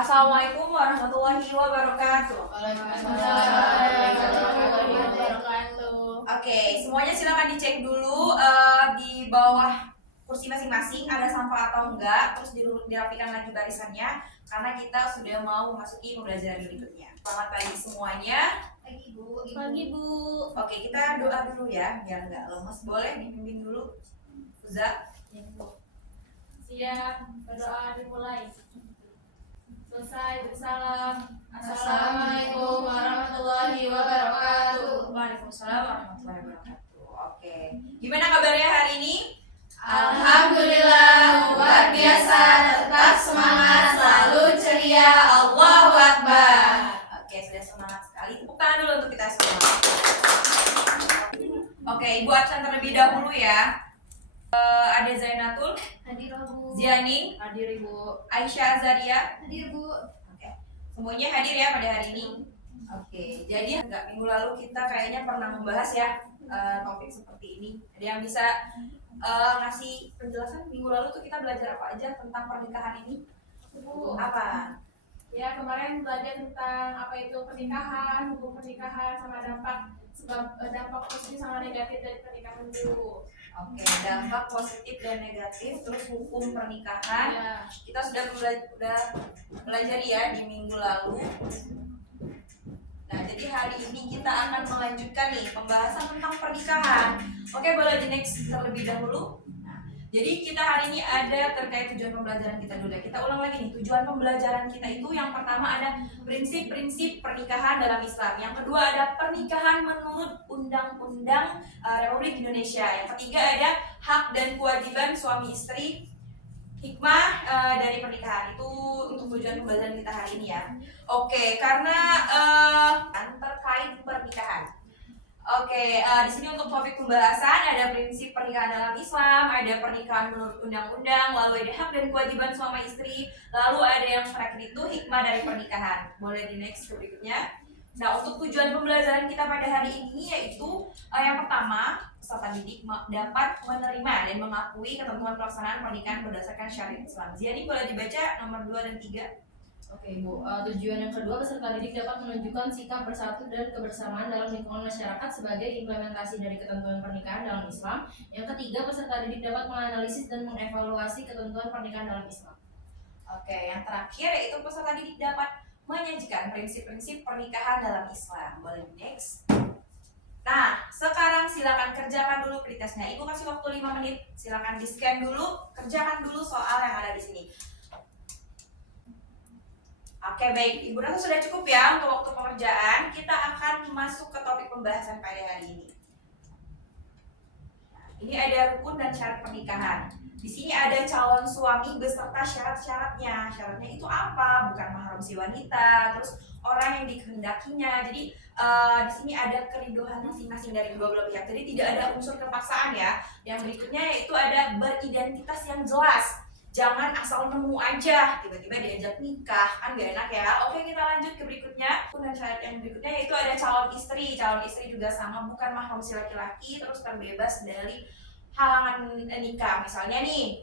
Assalamualaikum warahmatullahi wabarakatuh. Waalaikumsalam warahmatullahi wabarakatuh. Oke, semuanya silakan dicek dulu di bawah kursi masing-masing ada sampah atau enggak, terus dirapikan lagi barisannya karena kita sudah mau memasuki pembelajaran berikutnya. Selamat pagi semuanya. Pagi Bu. Pagi Bu. Oke, kita doa dulu ya biar nggak lemes. Boleh dipimpin dulu, Uza? Siap, berdoa dimulai. Selesai bersalam. Assalamualaikum warahmatullahi wabarakatuh. Waalaikumsalam warahmatullahi wabarakatuh. Oke, gimana kabarnya hari ini? Alhamdulillah, luar biasa, tetap semangat, selalu ceria. Allahu Akbar. Oke, sudah semangat sekali. Tepuk tangan dulu untuk kita semua. Oke, Ibu absen terlebih dahulu ya. Ada Zainatul, Hadir Bu. Ziani, Hadir Ibu. Aisyah Azaria. Hadir Bu. Oke, semuanya hadir ya pada hari ini. Oke, jadi minggu lalu kita kayaknya pernah membahas ya topik seperti ini. Ada yang bisa ngasih penjelasan minggu lalu tuh kita belajar apa aja tentang pernikahan ini? Bu. Apa? Ya, kemarin belajar tentang apa itu pernikahan, hukum pernikahan, sama dampak positif sama negatif dari pernikahan dulu. Oke, dampak positif dan negatif, terus hukum pernikahan. Ya. Kita sudah pelajari ya di minggu lalu. Nah, jadi hari ini kita akan melanjutkan nih pembahasan tentang pernikahan. Oke, boleh di next terlebih dahulu. Nah, jadi kita hari ini ada terkait tujuan pembelajaran kita dulu ya. Kita ulang lagi nih, tujuan pembelajaran kita itu yang pertama ada prinsip-prinsip pernikahan dalam Islam. Yang kedua ada pernikahan menurut Undang-Undang Republik Indonesia. Yang ketiga ada hak dan kewajiban suami istri. Hikmah dari pernikahan itu untuk tujuan pembelajaran kita hari ini ya. Oke, karena terkait pernikahan. Oke, di sini untuk topik pembahasan ada prinsip pernikahan dalam Islam, ada pernikahan menurut undang-undang, lalu ada hak dan kewajiban suami istri, lalu ada yang terakhir itu hikmah dari pernikahan. Boleh di next ke berikutnya. Nah, untuk tujuan pembelajaran kita pada hari ini yaitu yang pertama, peserta didik dapat menerima dan mengakui ketentuan pelaksanaan pernikahan berdasarkan syariat Islam. Jadi boleh dibaca nomor 2 dan 3. Oke Bu, tujuan yang kedua, peserta didik dapat menunjukkan sikap bersatu dan kebersamaan dalam lingkungan masyarakat sebagai implementasi dari ketentuan pernikahan dalam Islam. Yang ketiga, peserta didik dapat menganalisis dan mengevaluasi ketentuan pernikahan dalam Islam. Oke, yang terakhir yaitu peserta didik dapat menyajikan prinsip-prinsip pernikahan dalam Islam. Boleh next. Nah, sekarang silakan kerjakan dulu pretestnya. Ibu kasih waktu 5 menit. Silakan di-scan dulu, kerjakan dulu soal yang ada di sini. Oke, baik. Ibu rasa sudah cukup ya untuk waktu pengerjaan. Kita akan masuk ke topik pembahasan pada hari ini. Nah, ini ada rukun dan syarat pernikahan. Di sini ada calon suami beserta syarat-syaratnya. Syaratnya itu apa? Bukan mahram si wanita, terus orang yang dikehendakinya. Jadi di sini ada keriduan masing-masing dari kedua belah pihak. Jadi tidak ada unsur kepaksaan ya. Yang berikutnya yaitu ada beridentitas yang jelas. Jangan asal nemu aja tiba-tiba diajak nikah, kan gak enak ya. Oke, kita lanjut ke berikutnya. Dan syarat yang berikutnya yaitu ada calon istri. Calon istri juga sama, bukan mahram si laki-laki, terus terbebas dari halangan nikah. Misalnya nih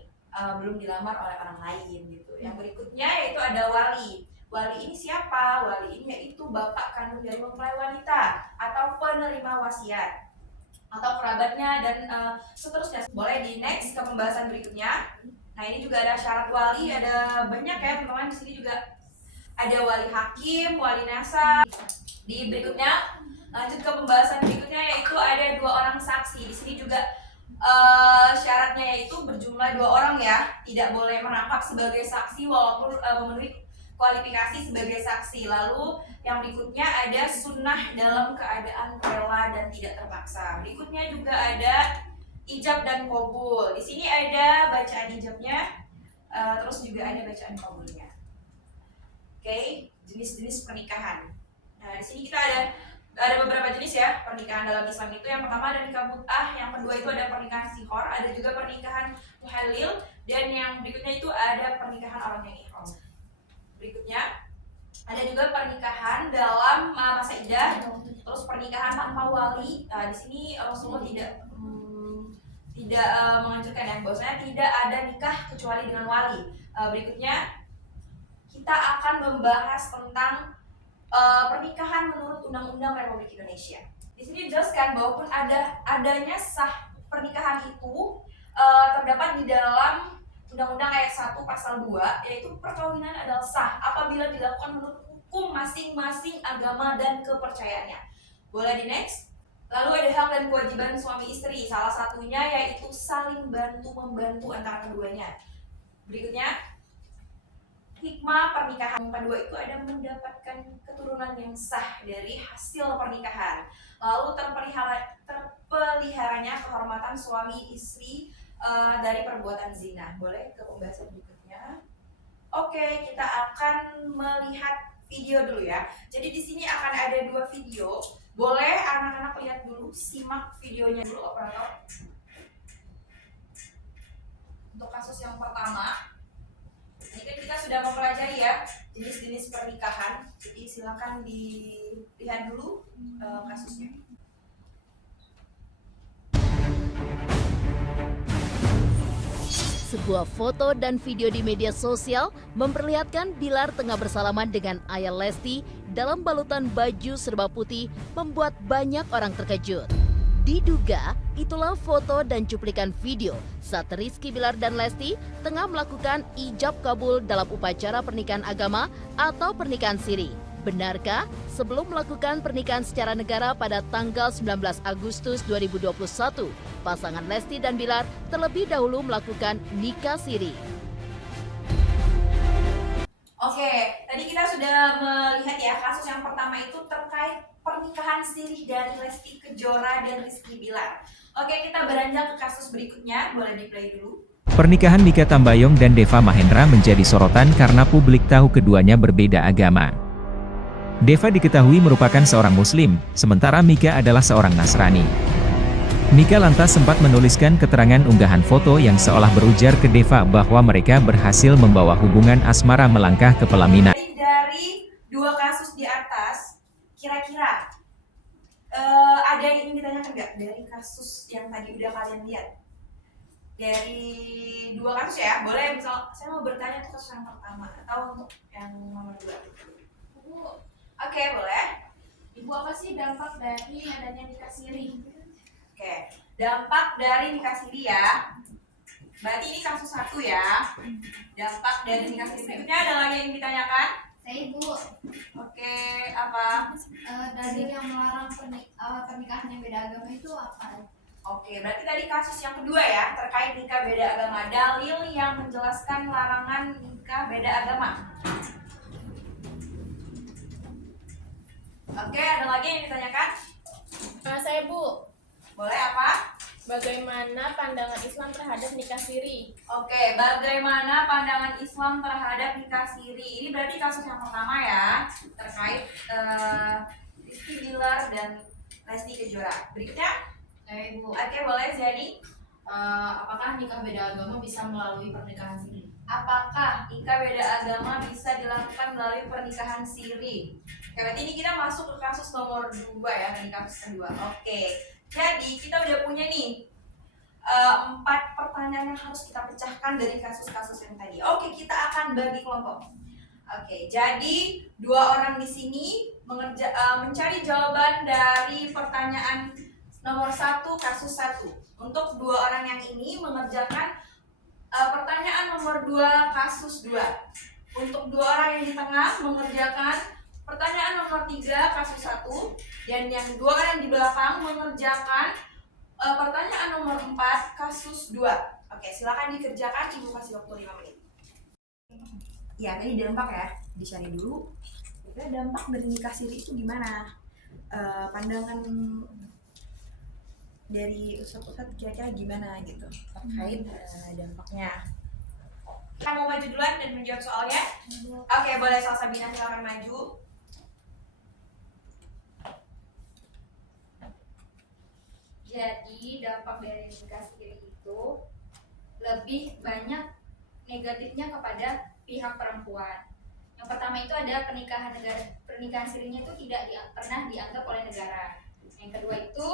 belum dilamar oleh orang lain gitu. Yang berikutnya yaitu ada wali. Wali ini siapa? Wali ini yaitu bapak kandung dari mempelai wanita atau penerima wasiat atau kerabatnya dan seterusnya. Boleh di next ke pembahasan berikutnya. Nah, ini juga ada syarat wali, ada banyak ya teman-teman. Di sini juga ada wali hakim, wali nasab. Di berikutnya lanjut ke pembahasan berikutnya yaitu ada 2 orang saksi. Di sini juga syaratnya yaitu berjumlah 2 orang ya, tidak boleh merangkap sebagai saksi walaupun memenuhi kualifikasi sebagai saksi. Lalu yang berikutnya ada sunnah dalam keadaan rela dan tidak terpaksa. Berikutnya juga ada ijab dan qabul. Di sini ada bacaan ijabnya, terus juga ada bacaan qabulnya. Oke, jenis-jenis pernikahan. Nah, di sini kita ada beberapa jenis ya pernikahan dalam Islam itu. Yang pertama ada nikah mut'ah, yang kedua itu ada pernikahan sihor, ada juga pernikahan muhalil, dan yang berikutnya itu ada pernikahan orang yang ihram. Berikutnya ada juga pernikahan dalam masa iddah, terus pernikahan tanpa wali. Di sini Rasulullah tidak menganjurkan ya, bahwasanya tidak ada nikah kecuali dengan wali. Berikutnya kita kita akan membahas tentang pernikahan menurut Undang-Undang Republik Indonesia. Di sini dijelaskan bahwa pun adanya sah pernikahan itu terdapat di dalam Undang-Undang ayat 1 pasal 2, yaitu perkawinan adalah sah apabila dilakukan menurut hukum masing-masing agama dan kepercayaannya. Boleh di next? Lalu ada hak dan kewajiban suami istri, salah satunya yaitu saling bantu-membantu antara keduanya. Berikutnya, hikmah pernikahan. Yang kedua itu ada mendapatkan keturunan yang sah dari hasil pernikahan. Lalu terpeliharanya kehormatan suami istri dari perbuatan zina. Boleh ke pembahasan berikutnya. Oke, kita akan melihat video dulu ya. Jadi di sini akan ada 2 video. Boleh anak-anak lihat dulu, simak videonya dulu operator. Untuk kasus yang pertama, ini kan kita sudah mempelajari ya jenis-jenis pernikahan. Jadi silakan dilihat dulu kasusnya. Sebuah foto dan video di media sosial memperlihatkan Bilar tengah bersalaman dengan ayah Lesti dalam balutan baju serba putih membuat banyak orang terkejut. Diduga itulah foto dan cuplikan video saat Rizky Bilar dan Lesti tengah melakukan ijab kabul dalam upacara pernikahan agama atau pernikahan siri. Benarkah sebelum melakukan pernikahan secara negara pada tanggal 19 Agustus 2021, pasangan Lesti dan Bilar terlebih dahulu melakukan nikah siri? Oke, tadi kita sudah melihat ya kasus yang pertama itu terkait pernikahan siri dari Lesti Kejora dan Rizky Bilar. Oke, kita beranjak ke kasus berikutnya, boleh di-play dulu. Pernikahan Mika Tambayong dan Deva Mahendra menjadi sorotan karena publik tahu keduanya berbeda agama. Deva diketahui merupakan seorang Muslim, sementara Mika adalah seorang Nasrani. Mika lantas sempat menuliskan keterangan unggahan foto yang seolah berujar ke Deva bahwa mereka berhasil membawa hubungan asmara melangkah ke pelaminan. Dari 2 kasus di atas, kira-kira ada yang ingin ditanyakan nggak dari kasus yang tadi udah kalian lihat? Dari 2 kasus ya, boleh misal saya mau bertanya untuk kasus yang pertama atau untuk yang nomor 2. Bu, Oke, boleh. Ibu, apa sih dampak dari adanya nikah siri? Oke, dampak dari nikah siri ya. Berarti ini kasus 1 ya. Dampak dari nikah siri. Berikutnya ada lagi yang ditanyakan? Saya Ibu, Oke, apa? dalil yang melarang pernikahan yang beda agama itu apa? Oke, berarti tadi kasus yang kedua ya, terkait nikah beda agama. Dalil yang menjelaskan larangan nikah beda agama. Oke, ada lagi yang ditanyakan? Saya Bu, Boleh apa? bagaimana pandangan Islam terhadap nikah siri? Oke, bagaimana pandangan Islam terhadap nikah siri? Ini berarti kasus yang pertama ya, terkait Rizky Bilar dan Lesti Kejora. Berikutnya? Ibu, Oke, boleh jadi. apakah nikah beda agama bisa melalui pernikahan siri? Apakah nikah beda agama bisa dilakukan melalui pernikahan siri? Oke, berarti ini kita masuk ke kasus nomor 2 ya, dari kasus kedua. Oke, jadi kita udah punya nih 4 pertanyaan yang harus kita pecahkan dari kasus-kasus yang tadi. Oke, kita akan bagi kelompok. Oke, jadi 2 orang di sini mencari jawaban dari pertanyaan nomor 1 kasus 1. Untuk 2 orang yang ini mengerjakan pertanyaan nomor 2 kasus 2. Untuk 2 orang yang di tengah mengerjakan pertanyaan nomor 3 kasus 1. Dan yang 2 orang yang di belakang mengerjakan pertanyaan nomor 4 kasus 2. Oke, silakan dikerjakan, Ibu kasih waktu 5 menit. Ya, tadi dampak ya, dicari dulu. Kira dampak dari nikah siri itu gimana? Pandangan dari Ustadz kira-kira gimana gitu terkait dampaknya. Kita mau maju duluan dan menjawab soalnya? Oke, boleh Salsabina silakan maju. Jadi dampak dari nikah siri itu lebih banyak negatifnya kepada pihak perempuan. Yang pertama itu ada pernikahan sirinya itu tidak pernah dianggap oleh negara. Yang kedua itu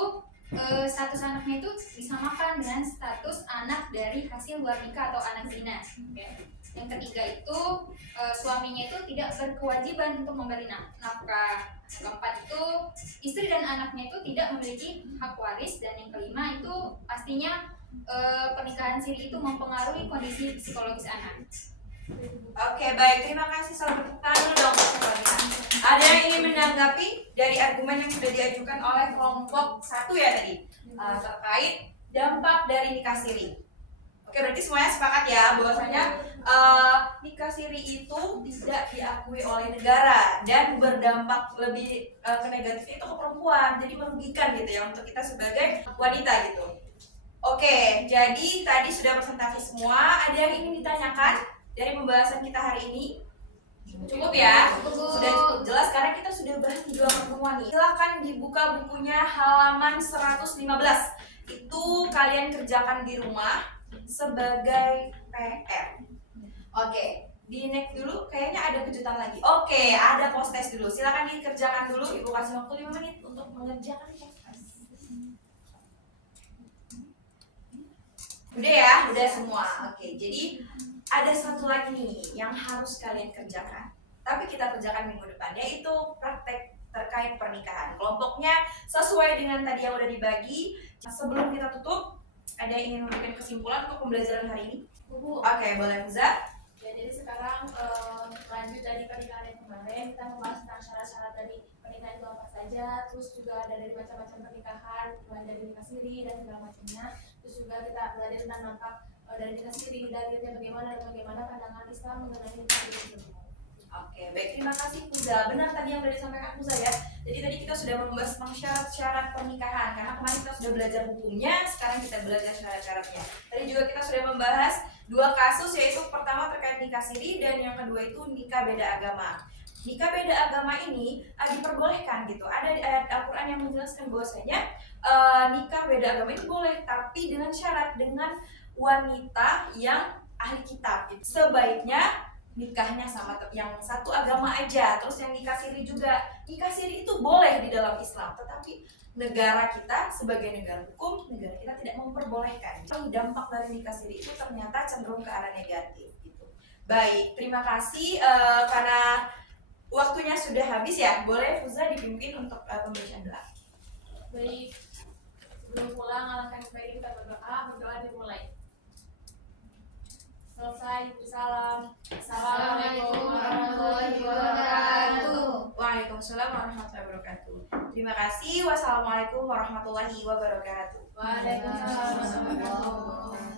status anaknya itu disamakan dengan status anak dari hasil luar nikah atau anak zina. Okay. Yang ketiga itu suaminya itu tidak berkewajiban untuk memberi nafkah. Yang keempat itu istri dan anaknya itu tidak memiliki hak waris. Dan yang kelima itu pastinya pernikahan siri itu mempengaruhi kondisi psikologis anak. Oke, baik. Terima kasih. Selamat tepuk tangan dulu dong. Ada yang ingin menanggapi dari argumen yang sudah diajukan oleh kelompok 1 ya tadi terkait dampak dari nikah siri? Oke, berarti semuanya sepakat ya bahwasanya nikah siri itu tidak diakui oleh negara dan berdampak lebih ke negatif itu ke perempuan, jadi merugikan gitu ya untuk kita sebagai wanita gitu. Oke, jadi tadi sudah presentasi semua. Ada yang ingin ditanyakan dari pembahasan kita hari ini? Cukup ya? Sudah cukup jelas karena kita sudah bahas di dua pertemuan nih. Silahkan dibuka bukunya halaman 115. Itu kalian kerjakan di rumah sebagai PR. Oke, di next dulu kayaknya ada kejutan lagi. Oke, ada post test dulu. Silakan dikerjakan dulu. Ibu kasih waktu 5 menit untuk mengerjakan post test. Udah ya, udah semua. Oke, jadi ada satu lagi nih yang harus kalian kerjakan. Tapi kita kerjakan minggu depan, yaitu praktek terkait pernikahan. Kelompoknya sesuai dengan tadi yang udah dibagi. Sebelum kita tutup, ada yang ingin memberikan kesimpulan untuk pembelajaran hari ini? Oke, boleh Fuza. Ya, jadi sekarang lanjut dari pernikahan yang kemarin, kita membahas tentang syarat-syarat dari pernikahan itu apa saja, terus juga ada dari macam-macam pernikahan, mulai dari nikah siri dan segala macamnya. Terus juga kita belajar tentang dampak dari nikah siri, dalilnya bagaimana dan bagaimana pandangan Islam mengenai nikah siri tersebut. Oke, baik, terima kasih Fuza. Benar tadi yang sudah disampaikan Fuza ya. Jadi tadi kita sudah membahas tentang syarat-syarat pernikahan. Karena kemarin kita sudah belajar hukumnya, sekarang kita belajar syarat-syaratnya. Tadi juga kita sudah membahas dua kasus, yaitu pertama terkait nikah siri dan yang kedua itu nikah beda agama. Nikah beda agama ini diperbolehkan gitu. Ada di ayat Al-Quran yang menjelaskan bahwasanya nikah beda agama itu boleh, tapi dengan syarat, dengan wanita yang ahli kitab gitu. Sebaiknya nikahnya sama yang satu agama aja. Terus yang nikah siri juga. Nikah siri itu boleh di dalam Islam, tetapi negara kita sebagai negara hukum, negara kita tidak memperbolehkan. Jadi dampak dari nikah siri itu ternyata cenderung ke arah negatif gitu. Baik, terima kasih karena waktunya sudah habis ya. Boleh Fuza dipimpin untuk pembacaan doa. Baik, sebelum pulang alangkah baik kita berdoa dimulai. Selesai, salam. Assalamualaikum warahmatullahi wabarakatuh. Waalaikumsalam warahmatullahi wabarakatuh. Terima kasih. Wassalamualaikum warahmatullahi wabarakatuh. Waalaikumsalam warahmatullahi wabarakatuh.